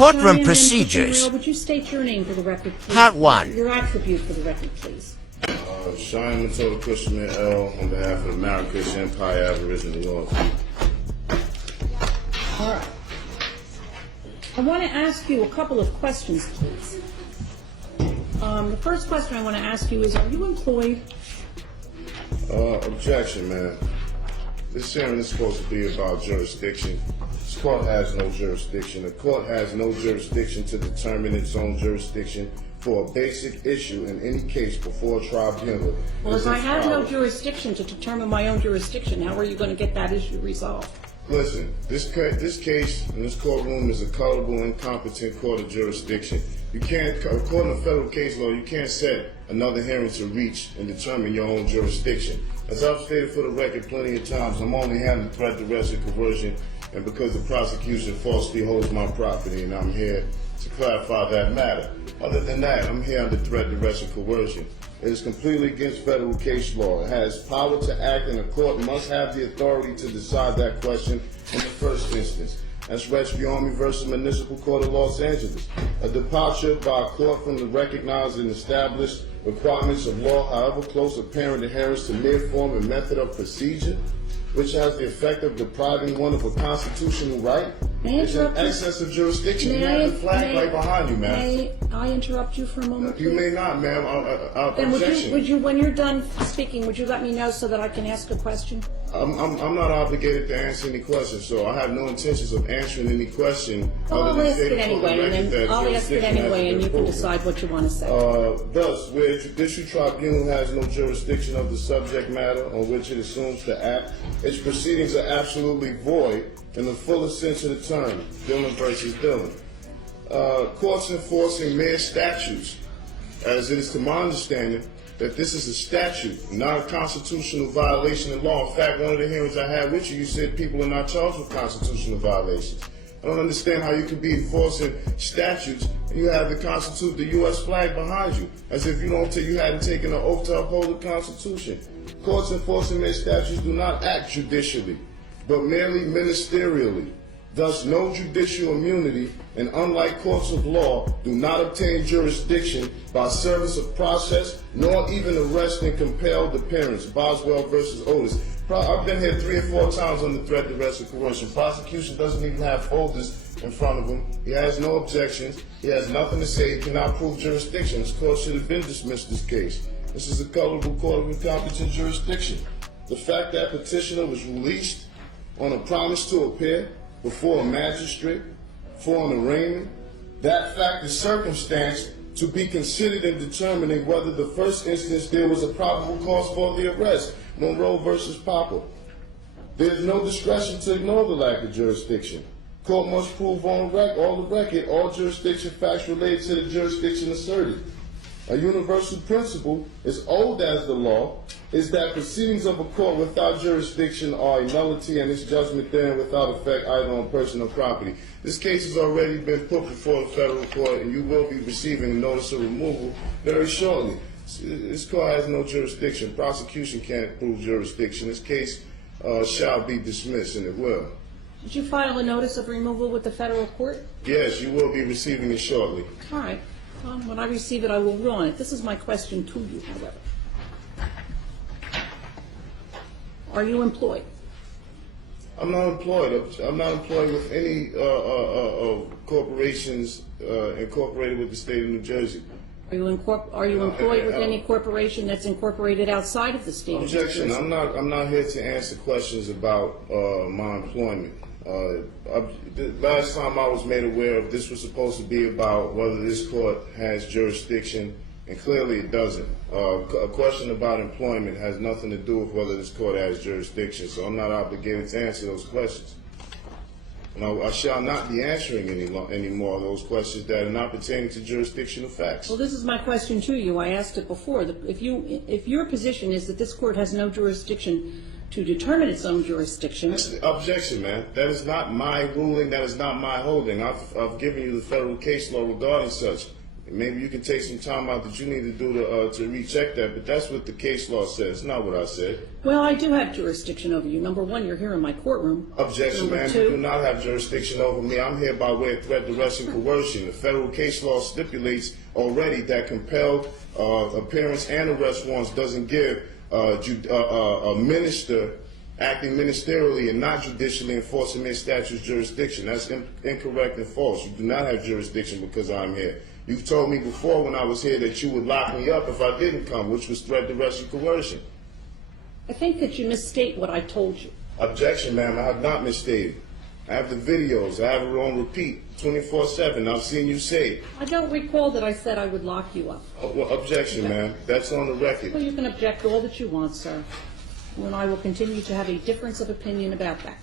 Courtroom procedures. Would you state your name for the record, please? Part 1. Your attribute for the record, please. Cheyenne Matilda Cushman L. on behalf of the Marrakesh Empire Aboriginal Laws. All right. I want to ask you a couple of questions, please. The first question I want to ask you is, are you employed? Objection, man. This hearing is supposed to be about jurisdiction. This court has no jurisdiction. The court has no jurisdiction to determine its own jurisdiction for a basic issue in any case before a tribunal. Well, if I have no jurisdiction to determine my own jurisdiction, how are you going to get that issue resolved? Listen, this case in this courtroom is a culpable, incompetent court of jurisdiction. You can't, according to federal case law, you can't set another hearing to reach and determine your own jurisdiction. As I've stated for the record plenty of times, I'm only handling threat, duress, and coercion, and because the prosecution falsely holds my property, and I'm here to clarify that matter. Other than that, I'm here under threat, duress, and coercion. It is completely against federal case law. It has power to act, and the court must have the authority to decide that question in the first instance. That's Rex v. Army versus Municipal Court of Los Angeles. A departure by a court from the recognized and established requirements of law, however close apparent adherence to mere form and method of procedure, which has the effect of depriving one of a constitutional right, is in excess of jurisdiction. You have the flag right behind you, ma'am. May I interrupt you for a moment, please? You may not, ma'am. Then Objection. would you, when you're done speaking, would you let me know so that I can ask a question? I'm not obligated to answer any questions, so I have no intentions of answering any question. Well, I'll ask it anyway, and then I'll ask it anyway, and you can decide what you want to say. Thus, where a judicial tribunal has no jurisdiction of the subject matter on which it assumes to act, its proceedings are absolutely void in the fullest sense of the term, Dillon versus Dillon. Courts enforcing mere statutes, as it is to my understanding, that this is a statute, not a constitutional violation of law. In fact, one of the hearings I had with you, you said people are not charged with constitutional violations. I don't understand how you could be enforcing statutes and you have the U.S. flag behind you, as if you hadn't taken an oath to uphold the Constitution. Courts enforcing their statutes do not act judicially, but merely ministerially. Thus, no judicial immunity, and unlike courts of law, do not obtain jurisdiction by service of process, nor even arrest and compelled appearance. Boswell versus Otis. I've been here 3 or 4 times under threat, duress, and coercion. Prosecution doesn't even have folders in front of him. He has no objections. He has nothing to say. He cannot prove jurisdiction. This court should have been dismissed this case. This is a culpable court of incompetent jurisdiction. The fact that petitioner was released on a promise to appear before a magistrate for an arraignment, that fact is circumstance to be considered in determining whether the first instance there was a probable cause for the arrest. Monroe versus Popper. There is no discretion to ignore the lack of jurisdiction. Court must prove on the record all jurisdiction facts related to the jurisdiction asserted. A universal principle, as old as the law, is that proceedings of a court without jurisdiction are a nullity and its judgment therein without effect either on person or property. This case has already been put before the federal court and you will be receiving a notice of removal very shortly. This court has no jurisdiction. Prosecution can't prove jurisdiction. This case shall be dismissed, and it will. Did you file a notice of removal with the federal court? Yes, you will be receiving it shortly. All right. When I receive it, I will rule on it. This is my question to you, however. Are you employed? I'm not employed. I'm not employed with any corporations incorporated with the state of New Jersey. Are you employed with any corporation that's incorporated outside of the state of New Jersey? Objection. I'm not here to answer questions about my employment. The last time I was made aware of this was supposed to be about whether this court has jurisdiction, and clearly it doesn't. A question about employment has nothing to do with whether this court has jurisdiction, so I'm not obligated to answer those questions. Now, I shall not be answering any more of those questions that are not pertaining to jurisdictional facts. Well, this is my question to you. I asked it before. If your position is that this court has no jurisdiction to determine its own jurisdiction. Objection, man. That is not my ruling. That is not my holding. I've given you the federal case law regarding such. Maybe you can take some time out that you need to do to recheck that, but that's what the case law says, not what I said. Well, I do have jurisdiction over you. Number one, you're here in my courtroom. Objection, Number ma'am. two- You do not have jurisdiction over me. I'm here by way of threat, duress, and coercion. The federal case law stipulates already that compelled appearance and arrest warrants doesn't give a minister acting ministerially and not judicially enforcing their statute's jurisdiction. That's incorrect and false. You do not have jurisdiction because I'm here. You've told me before when I was here that you would lock me up if I didn't come, which was threat, duress, and coercion. I think that you misstate what I told you. Objection, ma'am. I have not misstated. I have the videos. I have it on repeat 24/7. I've seen you say it. I don't recall that I said I would lock you up. Well, objection, ma'am. That's on the record. Well, you can object all that you want, sir. And I will continue to have a difference of opinion about that.